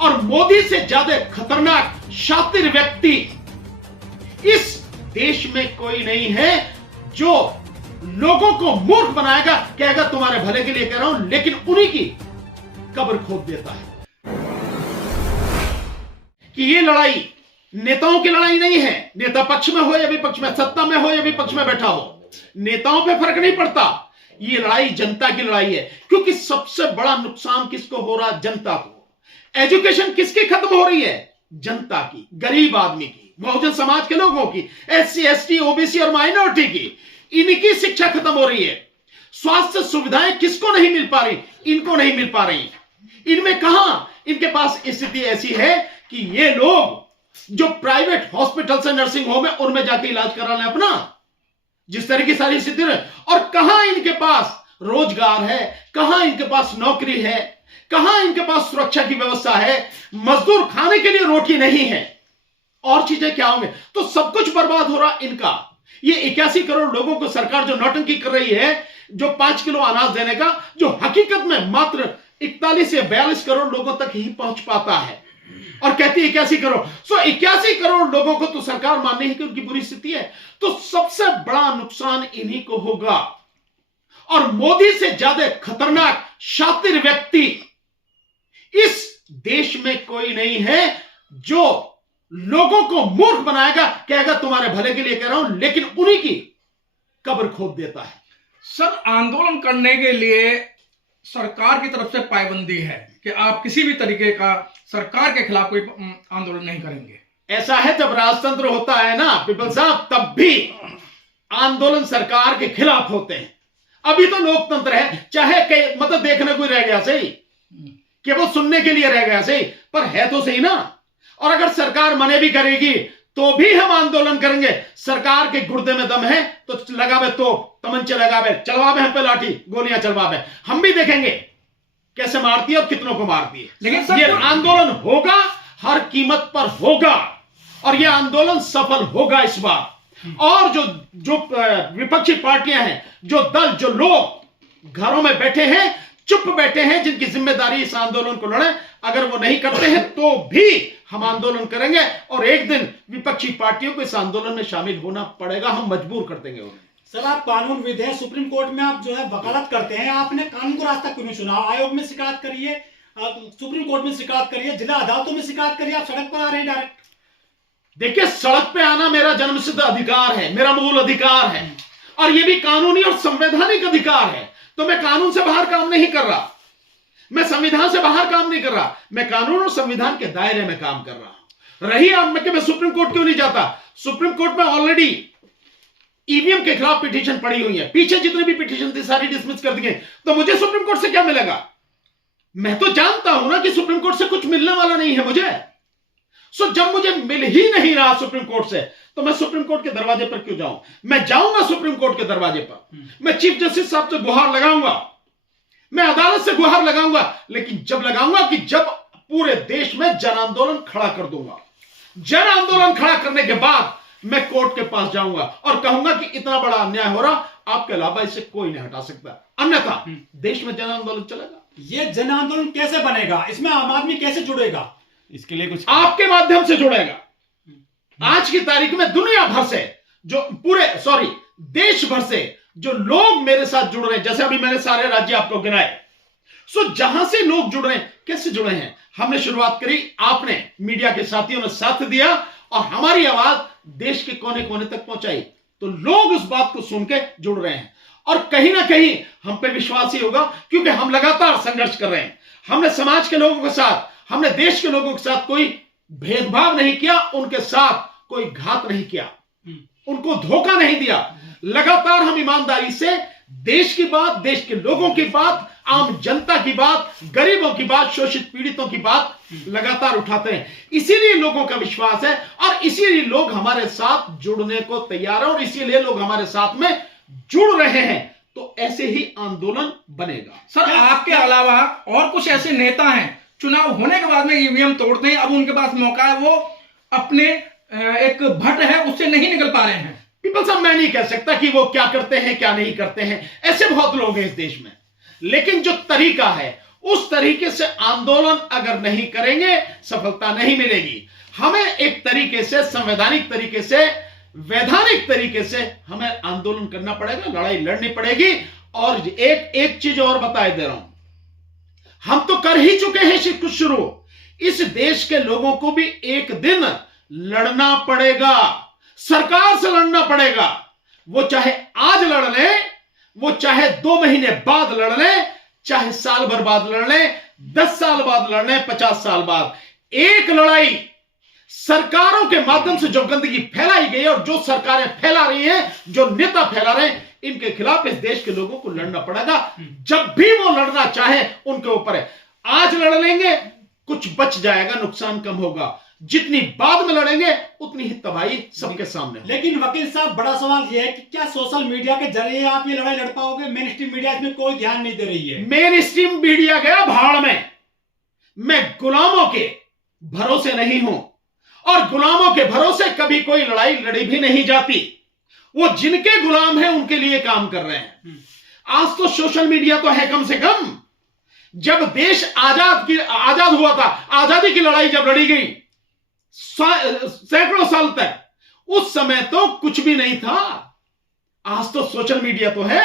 और मोदी से ज्यादा खतरनाक शातिर व्यक्ति इस देश में कोई नहीं है जो लोगों को मूर्ख बनाएगा, कहेगा तुम्हारे भले के लिए कह रहा हूं, लेकिन उन्हीं की कब्र खोद देता है। कि ये लड़ाई नेताओं की लड़ाई नहीं है। नेता पक्ष में हो या विपक्ष में, सत्ता में हो या विपक्ष में बैठा हो, नेताओं पे फर्क नहीं पड़ता। ये लड़ाई जनता की लड़ाई है, क्योंकि सबसे बड़ा नुकसान किसको हो रहा? जनता को। एजुकेशन किसकी खत्म हो रही है? जनता की, गरीब आदमी की, बहुजन समाज के लोगों की, SC ST OBC और माइनॉरिटी की, इनकी शिक्षा खत्म हो रही है। स्वास्थ्य सुविधाएं किसको नहीं मिल पा रही? इनको नहीं मिल पा रही। इनमें कहां इनके पास स्थिति ऐसी है कि ये लोग जो प्राइवेट हॉस्पिटल से नर्सिंग होम है उनमें जाके इलाज करा लें अपना, जिस तरह की सारी स्थिति है। और कहां इनके पास रोजगार है, कहां इनके पास नौकरी है, कहां इनके पास सुरक्षा की व्यवस्था है, मजदूर खाने के लिए रोटी नहीं है, और चीजें क्या होंगे। तो सब कुछ बर्बाद हो रहा इनका। ये 81 करोड़ लोगों को सरकार जो नौटंकी कर रही है, जो 5 किलो अनाज देने का, जो हकीकत में मात्र 41 या 42 करोड़ लोगों तक ही पहुंच पाता है, और कहती है 81 करोड़। 81 करोड़ लोगों को तो सरकार मानने ही कि उनकी बुरी स्थिति है। तो सबसे बड़ा नुकसान इन्हीं को होगा। और मोदी से ज्यादा खतरनाक शातिर व्यक्ति इस देश में कोई नहीं है जो लोगों को मूर्ख बनाएगा, कहेगा तुम्हारे भले के लिए कह रहा हूं, लेकिन उन्हीं की कब्र खोद देता है। सर, आंदोलन करने के लिए सरकार की तरफ से पाबंदी है कि आप किसी भी तरीके का सरकार के खिलाफ कोई आंदोलन नहीं करेंगे। ऐसा है, जब राजतंत्र होता है ना पीपल साहब, तब भी आंदोलन सरकार के खिलाफ होते हैं। अभी तो लोकतंत्र है, चाहे मतलब देखने कोई रह गया सही, केवल सुनने के लिए रह गया सही, पर है तो सही ना। और अगर सरकार मने भी करेगी तो भी हम आंदोलन करेंगे। सरकार के गुर्दे में दम है तो लगावे तोप, तमंचे लगावे, चलवावे हम पे लाठी, गोलियां चलवावे, हम भी देखेंगे कैसे मारती है और कितनों को मारती है। लेकिन ये आंदोलन होगा, हर कीमत पर होगा, और यह आंदोलन सफल होगा इस बार। और जो विपक्षी पार्टियां हैं, जो दल, जो लोग घरों में बैठे हैं, चुप बैठे हैं, जिनकी जिम्मेदारी इस आंदोलन को लड़े, अगर वो नहीं करते हैं तो भी हम आंदोलन करेंगे। और एक दिन विपक्षी पार्टियों को इस आंदोलन में शामिल होना पड़ेगा, हम मजबूर कर देंगे उन्हें। सर, आप कानूनविद हैं, सुप्रीम कोर्ट में आप जो है वकालत करते हैं, आपने कानून को रास्ता क्यों नहीं चुना? आयोग में शिकायत करिए, सुप्रीम कोर्ट में शिकायत करिए, जिला अदालतों में शिकायत करिए, आप सड़क पर आ रहे हैं डायरेक्ट। देखिए, सड़क पे आना मेरा जन्मसिद्ध अधिकार है, मेरा मूल अधिकार है, और यह भी कानूनी और संवैधानिक अधिकार है। तो मैं कानून से बाहर काम नहीं कर रहा, मैं संविधान से बाहर काम नहीं कर रहा, मैं कानून और संविधान के दायरे में काम कर रहा हूं। रही अब मैं सुप्रीम कोर्ट क्यों नहीं जाता? सुप्रीम कोर्ट में ऑलरेडी ईवीएम के खिलाफ पिटीशन पड़ी हुई है, पीछे जितनी भी पिटीशन थी सारी डिसमिस कर दी गई, तो मुझे सुप्रीम कोर्ट से क्या मिलेगा? मैं तो जानता हूं ना कि सुप्रीम कोर्ट से कुछ मिलने वाला नहीं है मुझे। सो जब मुझे मिल ही नहीं रहा सुप्रीम कोर्ट से, तो मैं सुप्रीम कोर्ट के दरवाजे पर क्यों जाऊं? मैं जाऊंगा सुप्रीम कोर्ट के दरवाजे पर, मैं चीफ जस्टिस साहब से गुहार लगाऊंगा, मैं अदालत से गुहार लगाऊंगा, लेकिन जब लगाऊंगा कि जब पूरे देश में जन आंदोलन खड़ा कर दूंगा। जन आंदोलन खड़ा करने के बाद मैं कोर्ट के पास जाऊंगा और कहूंगा कि इतना बड़ा अन्याय हो रहा, आपके अलावा इसे कोई नहीं हटा सकता, अन्यथा देश में जन आंदोलन चलेगा। ये जन आंदोलन कैसे बनेगा? इसमें आम आदमी कैसे जुड़ेगा? इसके लिए कुछ आपके माध्यम से जुड़ेगा। आज की तारीख में दुनिया भर से जो देश भर से जो लोग मेरे साथ जुड़ रहे हैं, जैसे अभी मैंने सारे राज्य आपको गिनाए, सो जहां से लोग जुड़ रहे हैं, कैसे जुड़े हैं? हमने शुरुआत करी, आपने मीडिया के साथियों ने साथ दिया और हमारी आवाज देश के कोने कोने तक पहुंचाई, तो लोग उस बात को सुन के जुड़ रहे हैं। और कहीं ना कहीं हम पे विश्वास ही होगा, क्योंकि हम लगातार संघर्ष कर रहे हैं। हमने समाज के लोगों के साथ, हमने देश के लोगों के साथ कोई भेदभाव नहीं किया, उनके साथ कोई घात नहीं किया, उनको धोखा नहीं दिया। लगातार हम ईमानदारी से देश की बात, देश के लोगों की बात, आम जनता की बात, गरीबों की बात, शोषित पीड़ितों की बात लगातार उठाते हैं। इसीलिए लोगों का विश्वास है और इसीलिए लोग हमारे साथ जुड़ने को तैयार है और इसीलिए लोग हमारे साथ में जुड़ रहे हैं। तो ऐसे ही आंदोलन बनेगा। सर, आपके अलावा और कुछ ऐसे नेता हैं चुनाव होने के बाद में ईवीएम तोड़ते हैं, अब उनके पास मौका है, वो अपने एक भट्ट है उससे नहीं निकल पा रहे हैं। पीपल साहब, मैं नहीं कह सकता कि वो क्या करते हैं क्या नहीं करते हैं, ऐसे बहुत लोग हैं इस देश में, लेकिन जो तरीका है उस तरीके से आंदोलन अगर नहीं करेंगे सफलता नहीं मिलेगी। हमें एक तरीके से संवैधानिक तरीके से वैधानिक तरीके से हमें आंदोलन करना पड़ेगा, लड़ाई लड़नी पड़ेगी। और एक चीज और बताए दे रहा हूं, हम तो कर ही चुके हैं कुछ शुरू, इस देश के लोगों को भी एक दिन लड़ना पड़ेगा, सरकार से लड़ना पड़ेगा। वो चाहे आज लड़ ले, वो चाहे 2 महीने बाद लड़ ले, चाहे साल भर बाद लड़ ले, 10 साल बाद लड़ ले, 50 साल बाद। एक लड़ाई सरकारों के माध्यम से जो गंदगी फैलाई गई है और जो सरकारें फैला रही हैं, जो नेता फैला रहे हैं, इनके खिलाफ इस देश के लोगों को लड़ना पड़ेगा। जब भी वो लड़ना चाहे उनके ऊपर है। आज लड़ लेंगे कुछ बच जाएगा, नुकसान कम होगा, जितनी बाद में लड़ेंगे उतनी ही तबाही सबके सामने। लेकिन वकील साहब, बड़ा सवाल यह है कि क्या सोशल मीडिया के जरिए आप ये लड़ाई लड़ पाओगे? मेन स्ट्रीम मीडिया इसमें कोई ध्यान नहीं दे रही है। मेन स्ट्रीम मीडिया गया भाड़ में। मैं गुलामों के भरोसे नहीं हूं और गुलामों के भरोसे कभी कोई लड़ाई लड़ी भी नहीं जाती। वो जिनके गुलाम हैं उनके लिए काम कर रहे हैं। आज तो सोशल मीडिया तो है कम से कम। जब देश आजाद हुआ था, आजादी की लड़ाई जब लड़ी गई सैकड़ों साल तक, उस समय तो कुछ भी नहीं था। आज तो सोशल मीडिया तो है।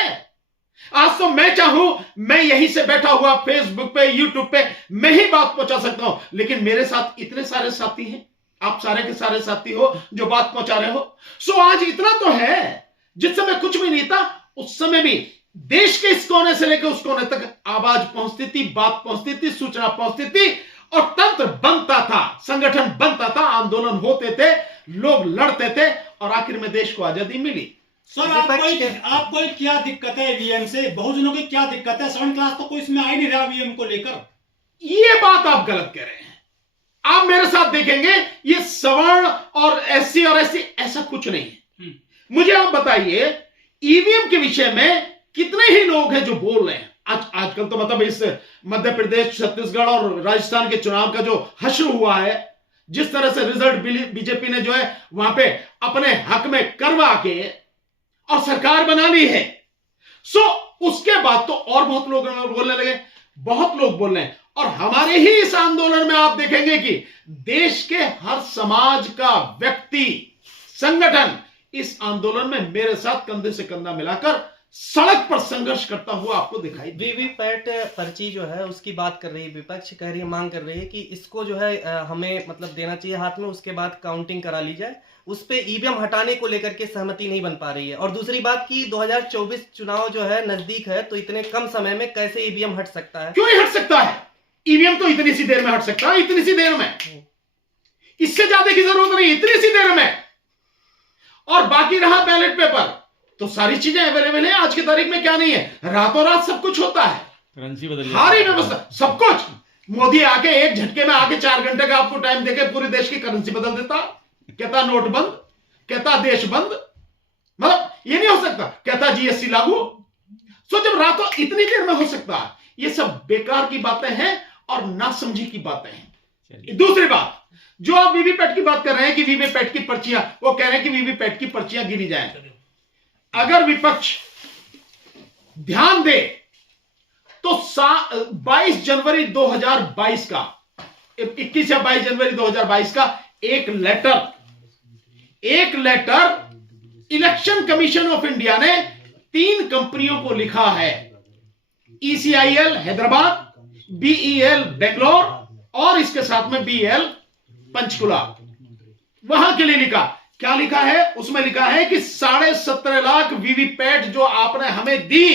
आज तो मैं चाहूं, मैं यहीं से बैठा हुआ फेसबुक पे, यूट्यूब पे मैं ही बात पहुंचा सकता हूं, लेकिन मेरे साथ इतने सारे साथी हैं, आप सारे के सारे साथी हो जो बात पहुंचा रहे हो। सो आज इतना तो है। जिस समय कुछ भी नहीं था, उस समय भी देश के इस कोने से लेकर उस कोने तक आवाज पहुंचती थी, बात पहुंचती थी, सूचना पहुंचती थी और तंत्र बनता था, संगठन बनता था, आंदोलन होते थे, लोग लड़ते थे और आखिर में देश को आजादी मिली। सर, आपको क्या दिक्कत है ईवीएम से? बहुजनों की क्या दिक्कत है? 7 क्लास तो कोई इसमें आ ही नहीं रहा ईवीएम को लेकर। ये बात आप गलत कह रहे हैं। आप मेरे साथ देखेंगे, ये सवर्ण और एससी और एससी ऐसा कुछ नहीं है। मुझे आप बताइए, ईवीएम के विषय में कितने ही लोग हैं जो बोल रहे हैं। आजकल तो मतलब इस मध्य प्रदेश, छत्तीसगढ़ और राजस्थान के चुनाव का जो हश्र हुआ है, जिस तरह से रिजल्ट बीजेपी ने जो है वहां पे अपने हक में करवा के और सरकार बना ली है, सो उसके बाद तो और बहुत लोग बोलने लगे, बहुत लोग बोल रहे हैं। और हमारे ही इस आंदोलन में आप देखेंगे कि देश के हर समाज का व्यक्ति, संगठन इस आंदोलन में मेरे साथ कंधे से कंधा मिलाकर सड़क पर संघर्ष करता हुआ आपको दिखाई दे। वीवीपैट पर्ची जो है उसकी बात कर रही है विपक्ष, कह रही है, मांग कर रही है कि इसको जो है हमें मतलब देना चाहिए हाथ में, उसके बाद काउंटिंग करा ली जाए। उस पे ईवीएम हटाने को लेकर के सहमति नहीं बन पा रही है। और दूसरी बात कि 2024 चुनाव जो है नजदीक है, तो इतने कम समय में कैसे ईवीएम हट सकता है? क्यों नहीं हट सकता है? ईवीएम तो इतनी सी देर में हट सकता है, इतनी सी देर में, इससे ज्यादा की जरूरत नहीं, इतनी सी देर में। और बाकी रहा बैलेट पेपर, तो सारी चीजें अवेलेबल है। आज की तारीख में क्या नहीं है, रातों रात सब कुछ होता है, करेंसी बदल सारी व्यवस्था, सब कुछ। मोदी आके एक झटके में आके 4 घंटे का आपको टाइम देके पूरे देश की करेंसी बदल देता। कहता नोट बंद, कहता देश बंद, मतलब ये नहीं हो सकता। कहता जीएसटी लागू। सो जब रातों इतनी देर में हो सकता है, ये सब बेकार की बातें हैं और नासमझी की बातें हैं। दूसरी बात, जो आप वीवीपैट की बात कर रहे हैं कि वीवीपैट की पर्चियां, वो कह रहे हैं कि वीवीपैट की पर्चियां गिनी जाएं। अगर विपक्ष ध्यान दे तो 22 जनवरी 2022 का, 21 या 22 जनवरी 2022 का एक letter election commission of India ने 3 कंपनियों को लिखा है। ECIL हैदराबाद, BEL बेंगलोर और इसके साथ में BEL पंचकुला, वहां के लिए लिखा। क्या लिखा है उसमें? लिखा है कि 17.5 लाख वीवीपैट जो आपने हमें दी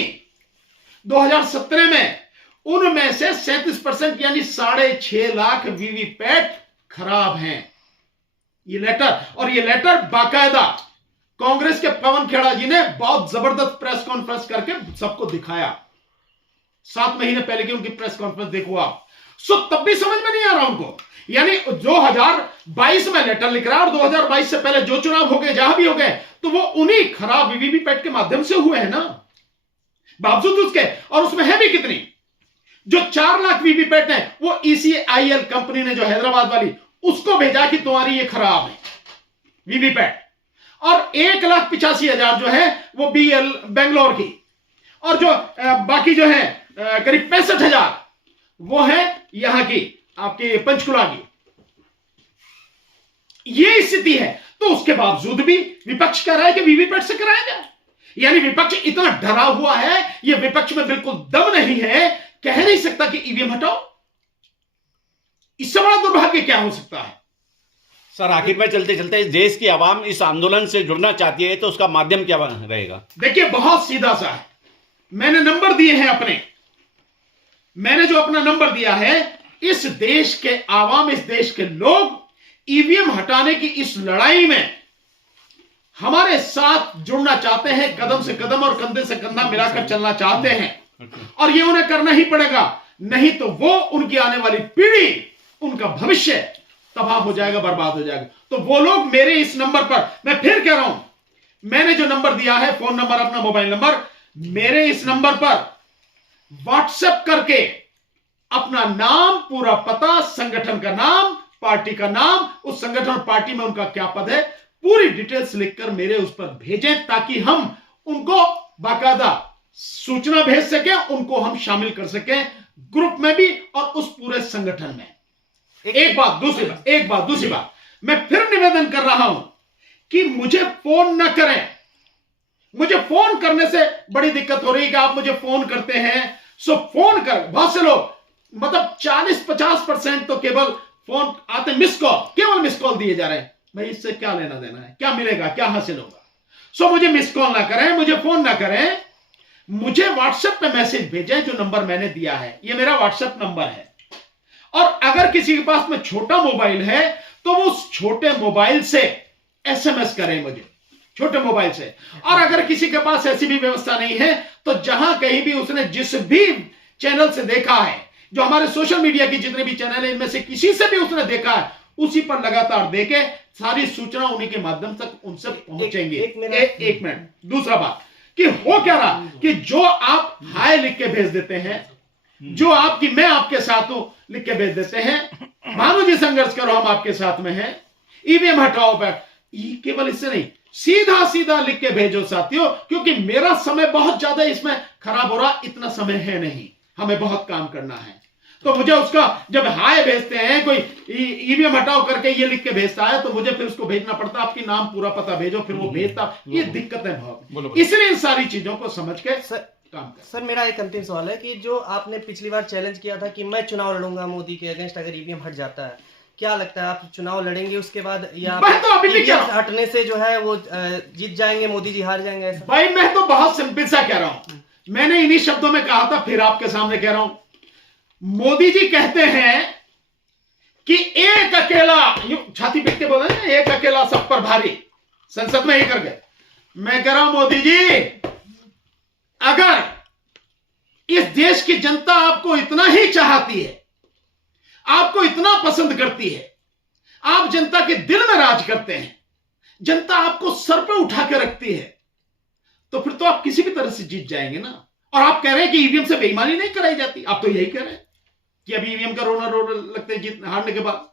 2017 में, उनमें से 37% यानी 6.5 लाख वीवीपैट खराब हैं। ये लेटर, और ये लेटर बाकायदा कांग्रेस के पवन खेड़ा जी ने बहुत जबरदस्त प्रेस कॉन्फ्रेंस करके सबको दिखाया। 7 महीने पहले की उनकी प्रेस कॉन्फ्रेंस देखो आप। सो तब भी समझ में नहीं आ रहा उनको, यानी 2022 में लेटर लिख रहा है और 2022 से पहले जो चुनाव हो गए, जहां भी हो गए, तो वो उन्हीं खराब वीवीपैट के माध्यम से हुए हैं ना, बावजूद उसके। और उसमें है भी कितनी? जो 4 लाख वीवीपैट है वो ECIL कंपनी ने, जो हैदराबाद वाली, उसको भेजा कि तुम्हारी ये खराब है वीवीपैट। और 1,85,000 जो है वो BEL बेंगलोर की, और जो बाकी जो है करीब 65,000 वो है यहां की आपके पंचकुला की, ये स्थिति है। तो उसके बावजूद भी विपक्ष कह रहा है कि वीवीपैट से कराया जाए, यानी विपक्ष इतना डरा हुआ है, ये विपक्ष में बिल्कुल दम नहीं है, कह नहीं सकता कि ईवीएम हटाओ। इससे बड़ा दुर्भाग्य क्या हो सकता है? सर आखिर में चलते चलते देश की आवाम इस आंदोलन से जुड़ना चाहती है, तो उसका माध्यम क्या रहेगा? देखिए बहुत सीधा सा है, मैंने नंबर दिए हैं अपने, मैंने जो अपना नंबर दिया है, इस देश के आवाम, इस देश के लोग ईवीएम हटाने की इस लड़ाई में हमारे साथ जुड़ना चाहते हैं, कदम से कदम और कंधे से कंधा मिलाकर चलना चाहते हैं, और ये उन्हें करना ही पड़ेगा, नहीं तो वो उनकी आने वाली पीढ़ी, उनका भविष्य तबाह हो जाएगा, बर्बाद हो जाएगा। तो वो लोग मेरे इस नंबर पर, मैं फिर कह रहा हूं, मैंने जो नंबर दिया है, फोन नंबर, अपना मोबाइल नंबर, मेरे इस नंबर पर व्हाट्सएप करके अपना नाम, पूरा पता, संगठन का नाम, पार्टी का नाम, उस संगठन और पार्टी में उनका क्या पद है, पूरी डिटेल्स लिखकर मेरे उस पर भेजें, ताकि हम उनको बाकायदा सूचना भेज सकें, उनको हम शामिल कर सकें ग्रुप में भी और उस पूरे संगठन में। एक बात, दूसरी बात, मैं फिर निवेदन कर रहा हूं कि मुझे फोन न करें। मुझे फोन करने से बड़ी दिक्कत हो रही है कि आप मुझे फोन करते हैं, सो फोन कर, बहुत से लोग, मतलब 40-50% तो केवल फोन आते, मिस कॉल, केवल मिस कॉल दिए जा रहे हैं। भाई इससे क्या लेना देना है, क्या मिलेगा, क्या हासिल होगा? सो मुझे मिस कॉल ना करें, मुझे फोन ना करें, मुझे व्हाट्सएप पे मैसेज भेजें, जो नंबर मैंने दिया है, ये मेरा व्हाट्सएप नंबर है। और अगर किसी के पास में छोटा मोबाइल है, तो वो उस छोटे मोबाइल से एसएमएस करें मुझे, छोटे मोबाइल से। और अगर किसी के पास ऐसी भी व्यवस्था नहीं है, तो जहां कहीं भी उसने जिस भी चैनल से देखा है, जो हमारे सोशल मीडिया की जितने भी चैनल है, इनमें से किसी से भी उसने देखा है, उसी पर लगातार देके सारी सूचना उन्हीं के माध्यम तक उनसे पहुंचेंगे। एक मिनट, दूसरा बात कि हो क्या रहा कि जो आप हाय लिख के भेज देते हैं, जो आपकी मैं आपके साथ हूं लिख के भेज देते हैं, भानु जी संघर्ष करो हम आपके साथ में हैं, ईवीएम हटाओ पर, केवल इससे नहीं, सीधा सीधा लिख के भेजो साथियों, क्योंकि मेरा समय बहुत ज्यादा इसमें खराब हो रहा, इतना समय है नहीं, हमें बहुत काम करना है। तो मुझे उसका, जब हाय भेजते हैं, कोई ईवीएम हटाओ करके ये लिख के भेजता है, तो मुझे फिर उसको भेजना पड़ता, आपकी नाम पूरा पता भेजो, फिर वो भेजता, ये दिक्कत है बहुत। इसलिए इन सारी चीजों को समझ के काम कर। सर मेरा एक अंतिम सवाल है कि जो आपने पिछली बार चैलेंज किया था कि मैं चुनाव लड़ूंगा मोदी के अगेंस्ट अगर ईवीएम हट जाता है, क्या लगता है आप चुनाव लड़ेंगे उसके बाद, या तो हटने से जो है वो जीत जाएंगे, मोदी जी हार जाएंगे ऐसा? भाई मैं तो बहुत सिंपल सा कह रहा हूं, मैंने इन्हीं शब्दों में कहा था, फिर आपके सामने कह रहा हूं। मोदी जी कहते हैं कि एक अकेला, छाती पीट के बोल रहे हैं, एक अकेला सब पर भारी, संसद में ही करके। मैं कह रहा हूं मोदी जी, अगर इस देश की जनता आपको इतना ही चाहती है, आपको इतना पसंद करती है, आप जनता के दिल में राज करते हैं, जनता आपको सर पे उठा के रखती है, तो फिर तो आप किसी भी तरह से जीत जाएंगे ना। और आप कह रहे हैं कि ईवीएम से बेईमानी नहीं कराई जाती, आप तो यही कह रहे हैं कि अभी ईवीएम का रोना लगते हैं जीत हारने के बाद।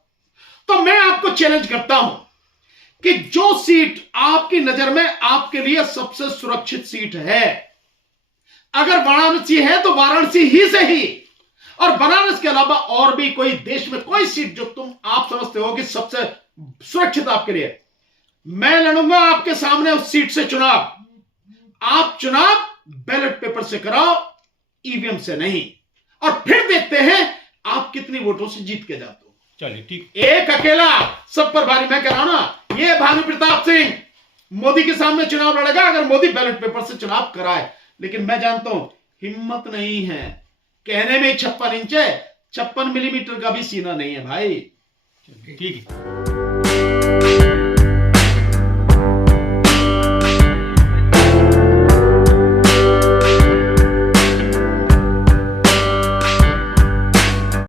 तो मैं आपको चैलेंज करता हूं कि जो सीट आपकी नजर में आपके लिए सबसे सुरक्षित सीट है, अगर वाराणसी है तो वाराणसी ही से ही, और बनारस के अलावा और भी कोई देश में कोई सीट जो आप समझते हो कि सबसे सुरक्षित आपके लिए, मैं लड़ूंगा आपके सामने उस सीट से चुनाव। आप चुनाव बैलेट पेपर से कराओ, ईवीएम से नहीं, और फिर देखते हैं आप कितनी वोटों से जीत के जाते हो। चलिए ठीक, एक अकेला सब पर भारी। मैं कह रहा हूं ना, ये भानु प्रताप सिंह मोदी के सामने चुनाव लड़ेगा अगर मोदी बैलेट पेपर से चुनाव कराए, लेकिन मैं जानता हूं हिम्मत नहीं है, कहने में 56 इंच है, 56 मिलीमीटर का भी सीना नहीं है भाई। ठीक है।